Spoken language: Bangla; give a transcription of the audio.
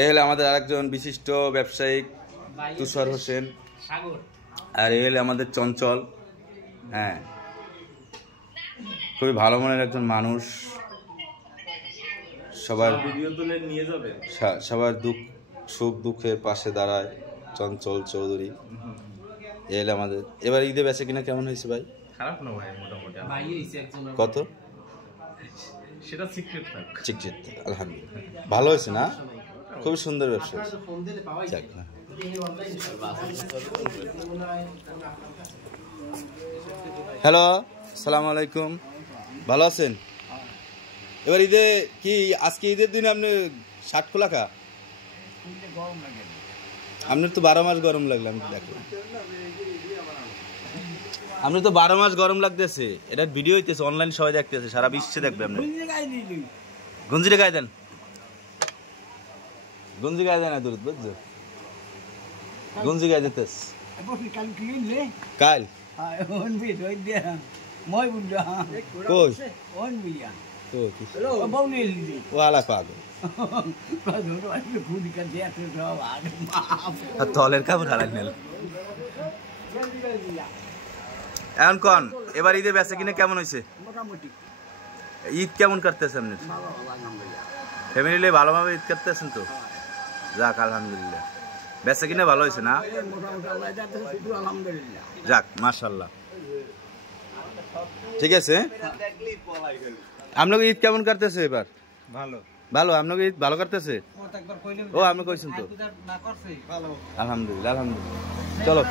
এ হলো আমাদের আরেকজন বিশিষ্ট ব্যবসায়িক তুষার হোসেন, আর এ হলো আমাদের চঞ্চল। হ্যাঁ, খুবই ভালো মনের একজন মানুষ, সবার সুখ দুঃখের পাশে দাঁড়ায় চঞ্চল চৌধুরী। এ হলো আমাদের। এবার ঈদে বেচে কিনা কেমন হয়েছে ভাই? খারাপ না ভাই, মোটামুটি কত? সেটা সিক্রেট থাক। সিক্রেট, আলহামদুলিল্লাহ ভালো হয়েছে না? খুব সুন্দর ব্যবসা। হ্যালো, আসসালামু আলাইকুম, ভালো আছেন? এবার ঈদে কি, আজকে ঈদের দিন আপনি শার্ট খোলা খা? আপনার তো 12 মাস গরম লাগলো, আমি দেখলাম। আপনি তো 12 মাস গরম লাগতেছে, এটা ভিডিও হইতেছে, অনলাইন সবাই দেখতেছে, সারা বিশ্বে দেখবে। আপনি গঞ্জিরে গায়ে দেন, গঞ্জি গায়ে দেন, দূর বুঝছো, গঞ্জি গায়ে দিতেছ কাল তলের কাপড় হারাই নিল। এখন কন, এবার ঈদে বেচা কিনে কেমন হয়েছে? ঈদ কেমন কাটতেছে আপনার? ফ্যামিলি ভালোভাবে ঈদ কাটতেছেন তো? যাক আলহামদুলিল্লাহ। বেচা কিনে ভালো হয়েছে না? যাক মাশাআল্লাহ, ঠিক আছে। আপনাকে ঈদ কেমন কাটতেছে এবার? ভালো ভালো, আপনাকে ঈদ ভালো কাটতেছে? ও আপনি কইছেন তো, আলহামদুলিল্লাহ আলহামদুলিল্লাহ। চলো।